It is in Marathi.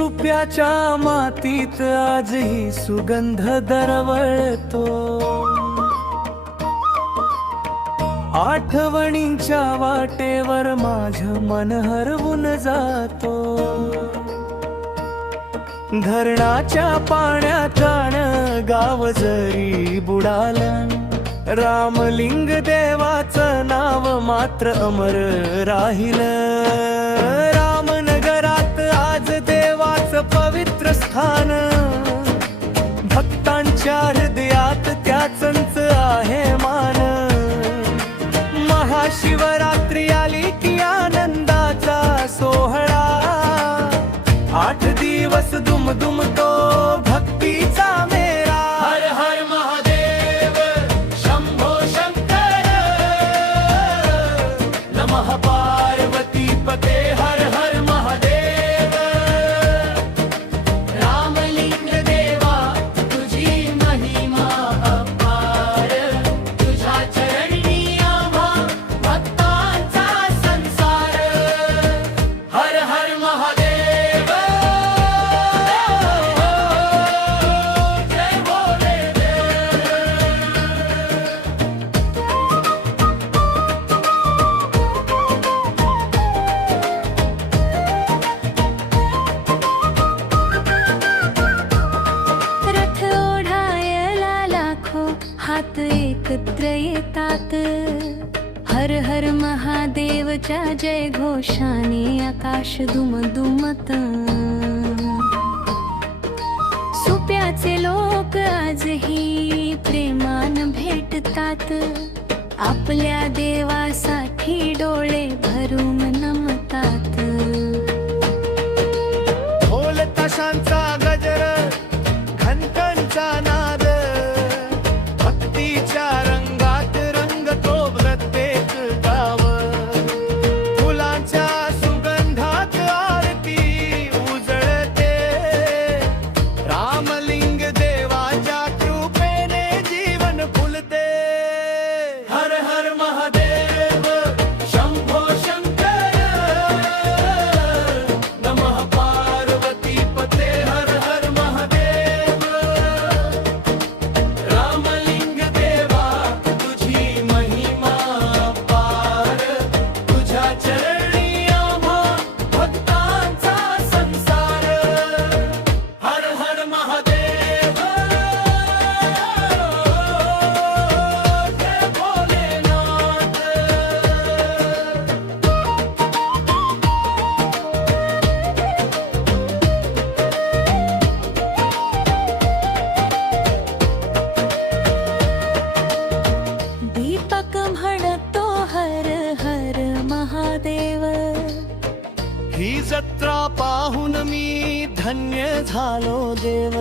सुप्याच्या मातीत आजही सुगंध दरवळतो, आठवणींच्या वाटेवर माझं मन हरवून जातो। धरणाच्या पाण्यात गाव जरी बुडालं, रामलिंग देवाचं नाव मात्र अमर राहिलं। रामनगरात आज देवाचं पवित्र स्थान, भक्तांच्या हृदयात त्याचंच आहे मान। महाशिवरात्री आली की आनंदाचा सोहळा, 8 दिवस दुमदुमतो भक्तीचा मेळा। हर हर महादेव शंभो शंकर, नमः पार्वती पते। हर हर महादेव रामलिंग देवा तुझी महिमा अपार, तुझ्या चरणी आम्हा भक्तांचा संसार। हर हर महादेव जय भोले देव। रथ ओढायला लाखो हात एकत्र येतात, हर हर महादेवच्या जय घोषाने आकाश दुमदुमत। सुप्याचे लोक आजही प्रेमान भेटतात, आपल्या देवासाठी डोळे भरून नमतात। ढोल ताशांचा गजर, घंटांचा नाद, भक्तीच्या रंगात रंगतो प्रत्येक गाव। फुलांच्या सुगंधात आरती उजळते, रामलिंग देवाच्या कृपेने जीवन फुलते। हर हर महादेव शंभो शंकर, नमः पार्वती पते। हर हर महादेव रामलिंग देवा तुझी महिमा अपार, तुझ्या चरणी आम्हा भक्तांचा संसार। हर हर महादेव जय भोलेनाथ। दीपक म्हणतो हर हर महादेव, ही जत्रा पाहून मी धन्य झालो देव।